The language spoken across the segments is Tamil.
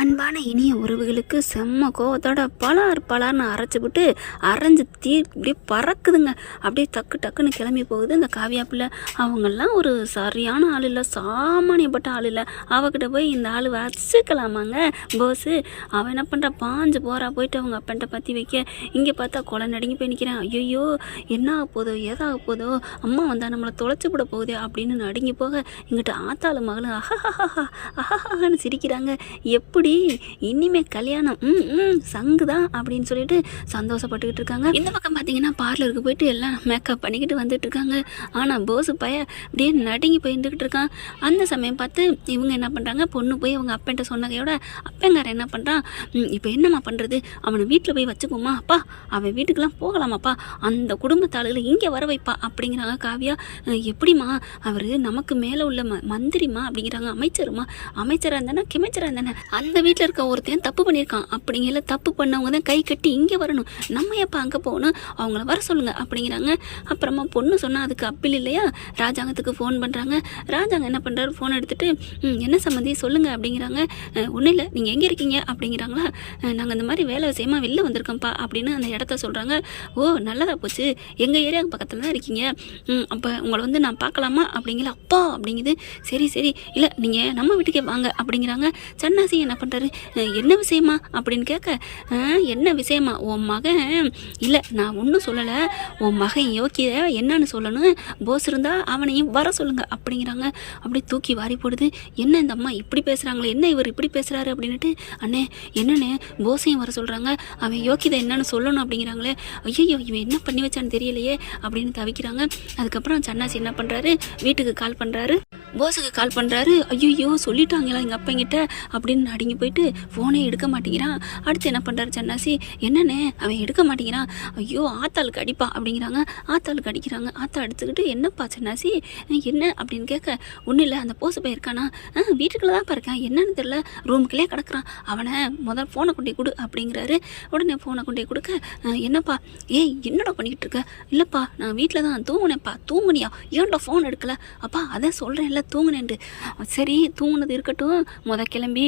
அன்பான இனிய உறவுகளுக்கு செம்ம கோவத்தோட பலார் பலார்னு அரைச்சிவிட்டு அரைஞ்சு இப்படியே பறக்குதுங்க. அப்படியே டக்கு டக்குன்னு கிளம்பி போகுது இந்த காவியா பிள்ளை. அவங்கெல்லாம் ஒரு சரியான ஆள் இல்லை, சாமானியப்பட்ட ஆள் இல்லை. அவகிட்ட போய் இந்த ஆள் வச்சுக்கலாமாங்க போஸு? அவன் என்ன பண்ணுறா, பாஞ்சு போகிறா போயிட்டு அவங்க அப்பன்ட்ட பற்றி வைக்க. இங்கே பார்த்தா கொலை நடுங்கி போய் நிற்கிறேன். ஐயோ என்ன ஆக போதோ ஏதாக போதோ, அம்மா வந்தால் நம்மளை தொலைச்சி விட போகுதே அப்படின்னு நடுங்கி போக, இங்கிட்ட ஆத்தாள் மகளும் அஹஹஹா அஹஹான்னு சிரிக்கிறாங்க. எப்படி இனிமே கல்யாணம் சங்கு தான் அப்படின்னு சொல்லிட்டு சந்தோஷப்பட்டுக்கிட்டு இருக்காங்க. இந்த பக்கம் பார்த்தீங்கன்னா பார்லருக்கு போயிட்டு எல்லாம் மேக்கப் பண்ணிக்கிட்டு வந்துட்டு இருக்காங்க. ஆனால் போஸு பைய அப்படியே நடுங்கி போய் இருந்துக்கிட்டு இருக்கான். அந்த சமயம் பார்த்து இவங்க என்ன பண்ணுறாங்க, பொண்ணு போய் அவங்க அப்பன்ட்ட சொன்னதையோட அப்பங்காரன் என்ன பண்ணுறான், இப்போ என்னம்மா பண்ணுறது, அவனை வீட்டில் போய் வச்சுக்கோமா அப்பா, அவன் வீட்டுக்கெல்லாம் போகலாமாப்பா, அந்த குடும்பத்தாளுகளை இங்கே வர வைப்பா அப்படிங்கிறாங்க காவியா. எப்படிம்மா, அவர் நமக்கு மேலே உள்ள மந்திரிமா அப்படிங்கிறாங்க. அமைச்சராக இருந்தானே கிமைச்சராக இருந்தானே, அந்த வீட்டில் இருக்க ஒருத்தையும் தப்பு பண்ணியிருக்கான் அப்படிங்கிற, தப்பு பண்ணவங்க தான் கை கட்டி இங்கே வரணும், நம்ம எப்போ அங்கே போகணும், அவங்கள வர சொல்லுங்கள் அப்படிங்கிறாங்க. அப்புறமா பொண்ணு சொன்னால் அதுக்கு அப்பீல் இல்லையா, ராஜாங்கத்துக்கு ஃபோன் பண்ணுறாங்க. ராஜாங்க என்ன பண்ணுறாரு, ஃபோன் எடுத்துகிட்டு என்ன சம்மந்தி சொல்லுங்கள் அப்படிங்கிறாங்க. ஒன்றும் இல்லை, நீங்கள் எங்கே இருக்கீங்க அப்படிங்கிறாங்களா. நாங்கள் இந்த மாதிரி வேலை விஷயமா வெளில வந்திருக்கோம்ப்பா அப்படின்னு அந்த இடத்த சொல்கிறாங்க. ஓ நல்லதாக போச்சு, எங்கள் ஏரியாவுக்கு பக்கத்தில் தான் இருக்கீங்க, அப்போ உங்களை வந்து நான் பார்க்கலாமா அப்படிங்கிற. அப்பா அப்படிங்குது. சரி சரி, இல்லை நீங்கள் நம்ம வீட்டுக்கே வாங்க அப்படிங்கிறாங்க. சன்னாசி என்ன பண்ணுறாரு, என்ன விஷயமா அப்படின்னு கேட்க, என்ன விஷயமா, உன் மகன் இல்லை நான் ஒன்றும் சொல்லலை, உன் மகன் யோக்கிய என்னன்னு சொல்லணும், போஸ் இருந்தால் அவனையும் வர சொல்லுங்க அப்படிங்கிறாங்க. அப்படி தூக்கி வாரி போடுது. என்ன இந்த அம்மா இப்படி பேசுகிறாங்களே, என்ன இவர் இப்படி பேசுகிறாரு அப்படின்ட்டு, அண்ணே என்னண்ணே போஸையும் வர சொல்கிறாங்க, அவன் யோக்கியதை என்னன்னு சொல்லணும் அப்படிங்கிறாங்களே, ஐயோ இவன் என்ன பண்ணி வச்சான்னு தெரியலையே அப்படின்னு தவிக்கிறாங்க. அதுக்கப்புறம் சன்னாசி என்ன பண்ணுறாரு, வீட்டுக்கு கால் பண்ணுறாரு, போஸுக்கு கால் பண்ணுறாரு. ஐயோ சொல்லிட்டாங்களா எங்கள் அப்பங்கிட்ட அப்படின்னு நடுங்கி போயிட்டு ஃபோனே எடுக்க மாட்டேங்கிறான். அடுத்து என்ன பண்ணுறாரு சன்னாசி, என்னண்ணே அவன் எடுக்க மாட்டேங்கிறான், ஐயோ ஆத்தாளுக்கு அடிப்பா அப்படிங்கிறாங்க. ஆத்தாளுக்கு அடிக்கிறாங்க. ஆத்தா அடிச்சுக்கிட்டு, என்னப்பா சன்னாசி என்ன அப்படின்னு கேட்க, ஒன்றும் இல்லை அந்த போஸு போய் இருக்கானா, வீட்டுக்குள்ளே தான் இருக்கேன், என்னன்னு தெரியல, ரூமுக்குள்ளே கிடக்குறான், அவனை முதல் ஃபோனை கொண்டே கொடு அப்படிங்கிறாரு. உடனே ஃபோனை கொண்டே கொடுக்க, என்னப்பா ஏய் என்னடா பண்ணிக்கிட்டு இருக்க, இல்லைப்பா நான் வீட்டில் தான் தூங்குனேன்ப்பா. தூங்குனியா, ஏன்டா ஃபோன் எடுக்கல, அப்பா அதான் சொல்கிறேன்ல தூங்குனேன்ட்டு. சரி தூங்குனது இருக்கட்டும், கிளம்பி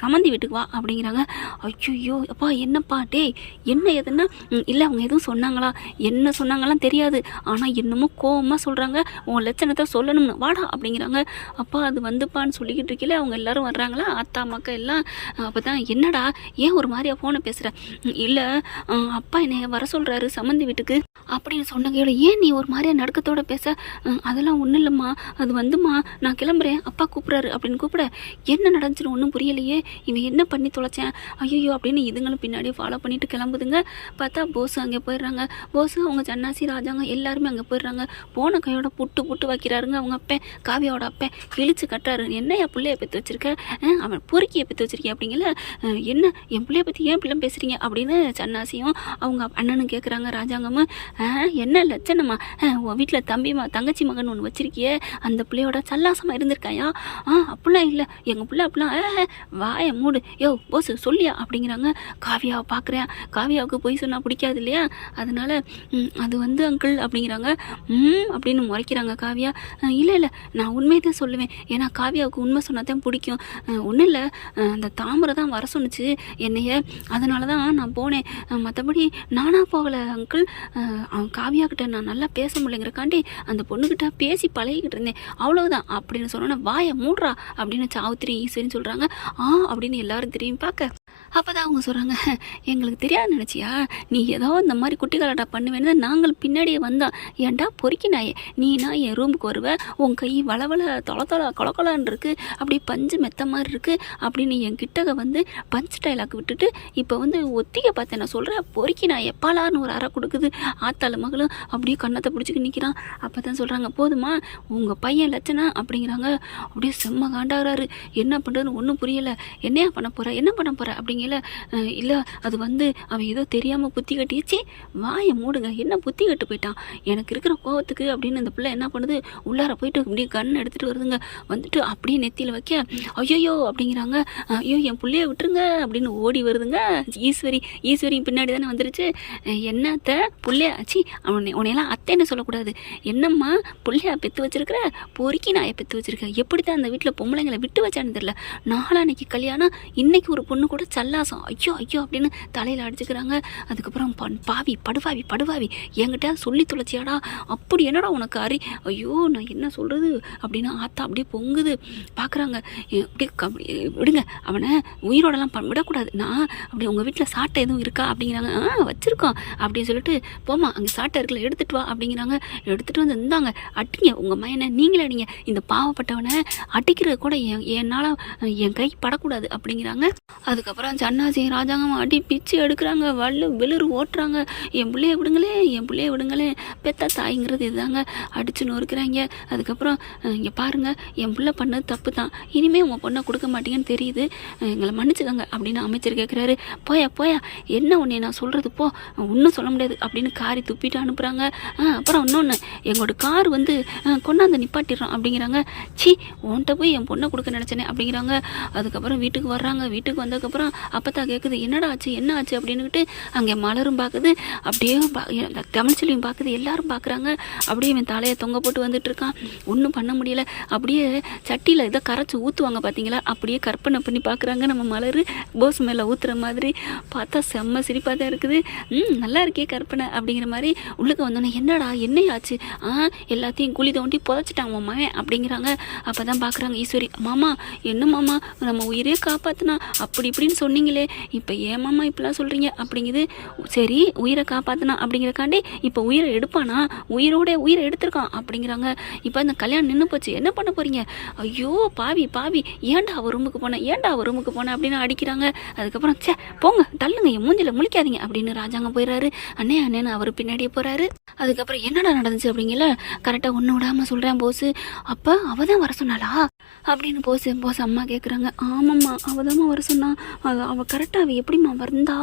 சம்மந்தி வீட்டுக்கு வா அப்படிங்கிறாங்க. ஐயோ அப்பா என்னப்பா, டேய் என்ன எதுன்னா, இல்லை அவங்க எதுவும் சொன்னாங்களா, என்ன சொன்னாங்களாம் தெரியாது, ஆனால் என்னமோ கோவமாக சொல்கிறாங்க, உன் லட்சணத்தை சொல்லணும்னு வாடா அப்படிங்கிறாங்க. அப்பா அது வந்துப்பான்னு சொல்லிக்கிட்டு இருக்கல, அவங்க எல்லாரும் வர்றாங்களா, அத்தா மக்கள் எல்லாம். அப்போ தான் என்னடா ஏன் ஒரு மாதிரியா ஃபோனை பேசுகிற, இல்லை அப்பா என்னைய வர சொல்கிறாரு சம்மந்தி வீட்டுக்கு அப்படின்னு சொன்னகையோட, ஏன் நீ ஒரு மாதிரியா நடுக்கத்தோடு பேச, அதெல்லாம் ஒன்றும் இல்லைம்மா, அது வந்துமா நான் கிளம்புறேன் அப்பா கூப்பிட்றாரு அப்படின்னு கூப்பிட, என்ன நடந்துச்சுன்னு ஒன்றும் புரியலையே, இவன் என்ன பண்ணி தொலைச்சேன், ஐயோ அப்படின்னு இதுங்களும் பின்னாடியே ஃபாலோ பண்ணிட்டு கிளம்புதுங்க. பார்த்தா போஸு அங்கே போயிடுறாங்க. போஸு அவங்க சன்னாசி ராஜாங்க எல்லாருமே அங்கே போயிடுறாங்க. போன கையோட புட்டு வைக்கிறாருங்க அவங்க அப்பன், காவியாவோட அப்பன் கிழிச்சு கட்டுறாரு. என்னையா பிள்ளைய பெற்று வச்சிருக்க, அவன் பொறுக்கியை பெற்று வச்சிருக்கேன் அப்படிங்கல, என்ன என் பிள்ளைய பற்றி ஏன் பிள்ளை பேசுகிறீங்க அப்படின்னு சன்னாசியும் அவங்க அண்ணனும் கேட்குறாங்க. ராஜாங்கம்மா என்ன லட்சணமா, உன் வீட்டில் தங்கச்சி மகன் ஒன்று வச்சிருக்கியே, அந்த பிள்ளையோட சல்லாசமாக இருந்திருக்காயா, அப்படிலாம் இல்லை எங்கள் பிள்ளை அப்படிலாம், வாய மூடு யோ போஸு சொல்லியா அப்படிங்கிறாங்க. காவியாவை பார்க்குறேன், காவியாவுக்கு போய் சொன்னால் பிடிக்காது இல்லையா, அதனால் அது வந்து அங்கிள் அப்படிங்கிறாங்க. அப்படின்னு முறைக்கிறாங்க காவியா. இல்லை நான் உண்மையை தான் சொல்லுவேன், ஏன்னா காவியாவுக்கு உண்மை சொன்னால் தான் பிடிக்கும், ஒன்றும் இல்லை அந்த தாமரை தான் வர சொன்னிச்சு என்னைய, அதனால தான் நான் போனேன், மற்றபடி நானாக போகலை அங்கிள், காவியா கிட்ட நான் நல்லா பேச முடியலைங்கிறக்காண்டி அந்த பொண்ணுக்கிட்ட பேசி பழகிக்கிட்டு இருந்தேன் அவ்வளோதான் அப்படின்னு சொன்னோன்னே, வாயை மூடுறா அப்படின்னு சாவுத்திரி ஈஸ்வரின்னு சொல்கிறாங்க. அப்படின்னு எல்லாரும் திரும்பி பார்க்க, அப்போ தான் அவங்க சொல்கிறாங்க, எங்களுக்கு தெரியாது நினச்சியா, நீ ஏதோ இந்த மாதிரி குட்டி கலாட்டா பண்ணுவேன்னு நாங்கள் பின்னாடியே வந்தோம், ஏன்டா பொறுக்கினாயே, நீனா என் ரூமுக்கு வருவேன், உன் கை வளவள கொலக்கொலான்னு இருக்குது, அப்படி பஞ்சு மெத்த மாதிரி இருக்குது அப்படின்னு என் கிட்டக வந்து பஞ்ச் டைலாக் விட்டுட்டு இப்போ வந்து ஒத்திகை பார்த்தேன், நான் சொல்கிறேன் பொறுக்கினா எப்பாலான்னு ஒரு அறை கொடுக்குது. ஆத்தாள் மகளும் அப்படியே கண்ணத்தை பிடிச்சிக்கு நிற்கிறான். அப்போ தான் சொல்கிறாங்க, போதுமா உங்கள் பையன் லட்சணம் அப்படிங்கிறாங்க. அப்படியே செம்ம காண்டாகிறாரு. என்ன பண்ணுறதுன்னு ஒன்றும் புரியலை. என்ன பண்ண போகிற அப்படிங்க அப்படிங்கல. இல்லை அது வந்து அவன் ஏதோ தெரியாமல் புத்தி கட்டிச்சு. வாயை மூடுங்க, என்ன புத்தி கட்டு போயிட்டான் எனக்கு இருக்கிற கோவத்துக்கு அப்படின்னு அந்த பிள்ளை என்ன பண்ணுது, உள்ளார போயிட்டு அப்படியே கண் எடுத்துகிட்டு வருதுங்க. வந்துட்டு அப்படியே நெத்தியில் வைக்க ஐயோ அப்படிங்கிறாங்க. ஐயோ என் பிள்ளைய விட்டுருங்க அப்படின்னு ஓடி வருதுங்க. ஈஸ்வரி பின்னாடி தானே வந்துருச்சு. என்னத்த பிள்ளையா ஆச்சு உன்னையெல்லாம் அத்தைன்னு சொல்லக்கூடாது, என்னம்மா பிள்ளையா பெற்று வச்சிருக்கிற, பொறுக்கி நாயை பெற்று வச்சிருக்கேன், எப்படி தான் அந்த வீட்டில் பொம்பளைங்களை விட்டு வச்சான்னு தெரியல. நாளான்னைக்கு கல்யாணம், இன்னைக்கு ஒரு பொண்ணு கூட சல்லாசம், ஐயோ ஐயோ அப்படின்னு தலையில் அடிச்சுக்கிறாங்க. அதுக்கப்புறம் படுவாவி என்கிட்ட சொல்லி தொலைச்சியாடா, அப்படி என்னடா உனக்கு ஐயோ நான் என்ன சொல்கிறது அப்படின்னு ஆத்தா அப்படியே பொங்குது. பார்க்குறாங்க, அப்படியே விடுங்க அவனை உயிரோடலாம் விடக்கூடாது, நான் அப்படி உங்கள் வீட்டில் சாட்டை எதுவும் இருக்கா அப்படிங்கிறாங்க. வச்சுருக்கோம் அப்படின்னு சொல்லிட்டு போமா அங்கே சாட்டை இருக்குல்ல எடுத்துகிட்டு வா அப்படிங்கிறாங்க. எடுத்துகிட்டு வந்து இருந்தாங்க அட்டிங்க உங்கள் மையனை, நீங்களே அடிங்க, இந்த பாவப்பட்டவனை அடிக்கிறது கூட என்னால் என் கை படக்கூடாது அப்படிங்கிறாங்க. அதுக்கப்புறம் சன்னாசி ராஜாங்கம் அடி பிச்சு எடுக்கிறாங்க, வெளிறு ஓட்டுறாங்க. என் பிள்ளைய விடுங்களேன் பெத்த தாய்ங்கிறது இதுதாங்க, அடிச்சு நொறுக்கிறாங்க. அதுக்கப்புறம் இங்கே பாருங்கள் என் பிள்ளை பண்ணது தப்பு தான், இனிமேல் உங்கள் பொண்ணை கொடுக்க மாட்டீங்கன்னு தெரியுது, எங்களை மன்னிச்சுக்கோங்க அப்படின்னு அமைச்சர் கேட்குறாரு. போயா என்ன உன்னை நான் சொல்கிறது போ, ஒன்றும் சொல்ல முடியாது அப்படின்னு காரி துப்பிட்டு அனுப்புகிறாங்க. அப்புறம் இன்னொன்று எங்களோட கார் வந்து கொண்டாந்து நிப்பாட்டிடுறோம் அப்படிங்கிறாங்க. உன்கிட்ட போய் என் பொண்ணை கொடுக்க நினச்சேனே அப்படிங்கிறாங்க. அதுக்கப்புறம் வீட்டுக்கு வர்றாங்க. வீட்டுக்கு வந்ததுக்கப்புறம் அப்பத்தா கேட்குது என்ன ஆச்சு அப்படின்னுக்கிட்டு அங்கே மலரும் பார்க்குது, அப்படியே தமிழ்ச்செல்வியும் பார்க்குது, எல்லாரும் பார்க்குறாங்க. அப்படியே இவன் தலையை தொங்க போட்டு வந்துட்டு இருக்கான், ஒன்றும் பண்ண முடியல. அப்படியே சட்டியில் இதை கரைச்சி ஊற்றுவாங்க பார்த்தீங்களா, அப்படியே கற்பனை பண்ணி பார்க்குறாங்க நம்ம மலர் போஸ் மேலே ஊற்றுற மாதிரி. பார்த்தா செம்ம சிரிப்பாக தான் இருக்குது. நல்லா இருக்கே கற்பனை அப்படிங்கிற மாதிரி. உள்ளுக்கு வந்தோன்னே என்னடா என்னையாச்சு, எல்லாத்தையும் குழி தோண்டி புதைச்சிட்டான் உன் மகன் அப்படிங்கிறாங்க. அப்போ தான் பார்க்குறாங்க ஈஸ்வரி, மாமா என்ன மாமா நம்ம உயிரே காப்பாற்றினா அப்படி இப்படின்னு சொன்னீங்களே, இப்போ ஏன் மாமா இப்படிலாம் சொல்கிறீங்க அப்படிங்குது. சரி உயிரை காப்பாற்றினா அப்படிங்கிறக்காண்டி இப்போ உயிரை எடுப்பானா, உயிரை எடுத்திருக்கான் அப்படிங்கிறாங்க. இப்போ அந்த கல்யாணம் நின்று போச்சு, என்ன பண்ண போகிறீங்க, ஐயோ பாவி ஏன்டா அவர் ரூமுக்கு போனேன் அப்படின்னு அடிக்கிறாங்க. அதுக்கப்புறம் போங்க தள்ளுங்க, என் மூஞ்சில முழிக்காதீங்க அப்படின்னு ராஜாங்க போயிடுறாரு. அண்ணேன்னு அவர் பின்னாடியே போகிறாரு. அதுக்கப்புறம் என்னடா நடந்துச்சு அப்படிங்கல, கரெக்டாக ஒன்று விடாமல் சொல்கிறேன் போஸ். அப்போ அவள் தான் வர சொன்னாளா அப்படின்னு போஸ் அம்மா கேட்குறாங்க. ஆமாம்மா அவள் தாம்மா வர சொன்னா, அவள் கரெக்டாக அவள் எப்படிம்மா வந்தா,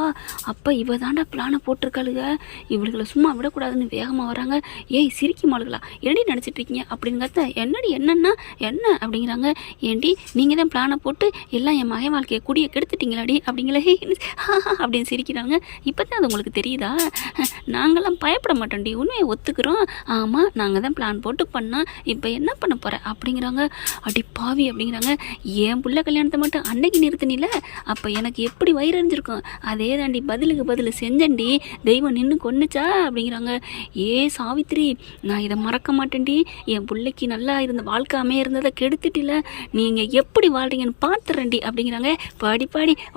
அப்போ இவ தாண்டா பிளானை போட்டிருக்காளுங்க, இவளுகளை சும்மா விடக்கூடாதுன்னு வேகமாக வராங்க. ஏய் சிரிக்குமாளுகளா என்னடி நினச்சிட்டு இருக்கீங்க அப்படிங்கிறத, என்ன அப்படிங்கிறாங்க. ஏண்டி நீங்கள் தான் பிளானை போட்டு எல்லாம் என் மகன் வாழ்க்கையை குடியை கெடுத்துட்டீங்களாடி அப்படிங்களே அப்படின்னு சிரிக்கிறாங்க. இப்போ தான் அது உங்களுக்கு தெரியுதா, நாங்களாம் பயப்பட மாட்டோம்டி, உண்மையை ஒத்துக்கிறோம், ஆமாம் நாங்கள் தான் பிளான் போட்டு பண்ணோம், இப்போ என்ன பண்ண போகிற அப்படிங்கிறாங்க. அடி பாவி அப்படிங்கிறாங்க. என் புள்ள கல்யாணத்தை மட்டும் அன்னைக்கு நிறுத்தினில, அப்போ எனக்கு எப்படி வயிறறிஞ்சிருக்கும், அதே தாண்டி பதிலுக்கு பதில் செஞ்சண்டி, தெய்வம் நின்று கொன்னுச்சா அப்படிங்கிறாங்க. ஏ சாவித்திரி நான் இதை மறக்க மாட்டேன்டி, என் பிள்ளைக்கு நல்லா இருந்த வாழ்க்கை அமைய இருந்ததை கெடுத்துட்டில, நீங்கள் எப்படி வாழ்றீங்கன்னு பார்த்துறேன்டி அப்படிங்கிறாங்க. பாடி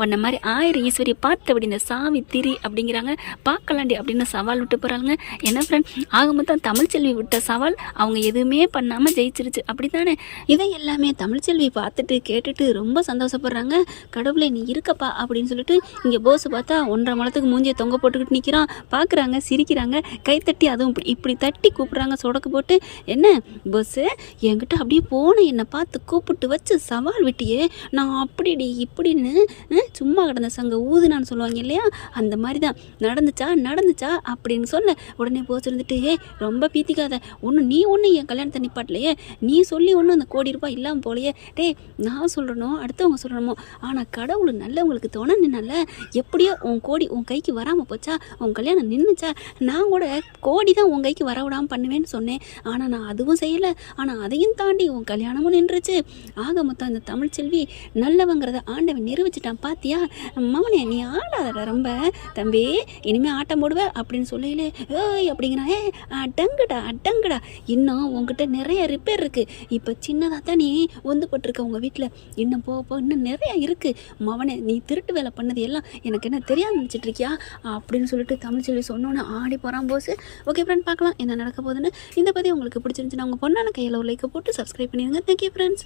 உன்ன மாதிரி 1000 ஈஸ்வரியை பார்த்தபடி இந்த சாவித்திரி அப்படிங்கிறாங்க. பார்க்கலாண்டி அப்படின்னு சவால் விட்டு போகிறாங்க. என்ன ஃப்ரெண்ட் ஆக மொத்தம் தமிழ்ச்செல்வி விட்ட சவால் அவங்க எதுவுமே பண்ணாமல் ஜெயிச்சிருச்சு அப்படித்தானே. இதை எல்லாமே தமிழ்ச்செல்வி பார்த்துட்டு கேட்டுட்டு ரொம்ப சந்தோஷப்படுறாங்க. கடவுளே நீ இருக்கப்பா அப்படின்னு சொல்லிட்டு இங்கே போஸ் பார்த்தா 1.5 மலத்துக்கு மூஞ்சியை தொங்க போட்டுக்கிட்டு நிற்கிறான். பார்க்குறாங்க, சிரிக்கிறாங்க, கைத்தட்டி அதுவும் இப்படி தட்டி கூப்பிட்றாங்க சொடக்கு போட்டு. என்ன போஸ் என்கிட்ட அப்படியே போன என்னை பார்த்து கூப்பிட்டு வச்சு சவால் விட்டியே, நான் அப்படிடி இப்படின்னு சும்மா கிடந்த சங்க ஊதுனான்னு சொல்லுவாங்க இல்லையா, அந்த மாதிரி தான் நடந்துச்சா அப்படின்னு சொல்ல உடனே போஸ் இருந்துட்டு, ரொம்ப பீத்திக்காத, நீ என் கல்யாணத்தை நிப்பாட்டலையே, நீ சொல்லி அந்த ₹1 கோடி இல்லாமல் போலையே, நான் சொல்கிறனோ அடுத்தவங்க சொல்லணுமோ, ஆனால் கடவுள் நல்லவங்களுக்கு தோணுனால எப்படியோ உன் கோடி உன் கைக்கு வராமல் போச்சா, உன் கல்யாணம் நின்றுச்சா, நான் கூட கோடி தான் உன் கைக்கு வர விடாமல் பண்ணுவேன்னு சொன்னேன், ஆனால் நான் அதுவும் செய்யலை, ஆனால் அதையும் தாண்டி உன் கல்யாணமும் நின்றுச்சு. ஆக மொத்தம் இந்த தமிழ்ச்செல்வி நல்லவங்கிறத ஆண்டவன் நிரூபிச்சிட்டான் பாத்தியா, மவனே நீ ஆடாதட ரொம்ப தம்பி, இனிமேல் ஆட்டம் போடுவ அப்படின்னு சொல்லலே ஏய் அப்படிங்கிறா. அடங்குடா இன்னும் உங்ககிட்ட நிறைய ரிப்பேர் இருக்குது, இப்போ சின்னதாக தான் நீ ஒந்துப்பட்டிருக்க உங்கள் வீட்டில், இன்னும் போக இன்னும் நிறையா இருக்குது, மவனே நீ திருட்டு வேலை பண்ணது எல்லாம் எனக்கு என்ன தெரியாது நினச்சிட்டு இருக்கியா அப்படின்னு சொல்லிட்டு தமிழ்ச்செல்வி சொன்னோன்னு ஆடி போகிறான் போஸ். ஓகே ஃப்ரெண்ட் பார்க்கலாம் என்ன நடக்க போகுதுன்னு. இந்த பற்றி உங்களுக்கு பிடிச்சிருந்துச்சுன்னா உங்கள் பொண்ணான கையில் ஒரு லைக்கை போட்டு சப்ஸ்கிரைப் பண்ணிடுங்க. Thank you friends.